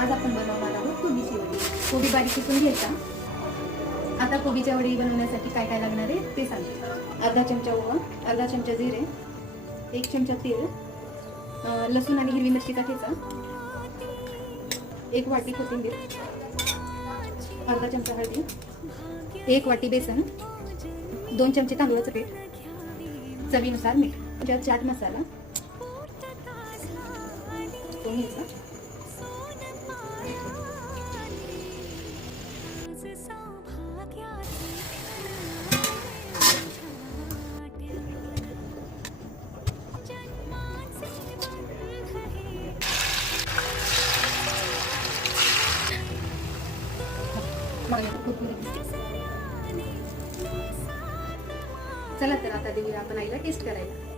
आज आपण बनवणार आहोत कोबीची वडी. कोबी बारीक किसून घ्यायचा. आता कोबीच्या वडी बनवण्यासाठी काय काय लागणार आहे ते सांगते. अर्धा चमचा ओवा, अर्धा चमचा जिरे, 1 चमचा तीळ, लसूण आणि हिरवी मिरचीचा ठेचा, 1 वाटी कोथिंबीर, अर्धा चमचा हळदी, 1 वाटी बेसन, 2 चमचे तांदूळाचं पीठ, चवीनुसार मीठ, चाट मसाला, तो घ्यायचा. चला तर आता देऊया आपण आईला टेस्ट करायला.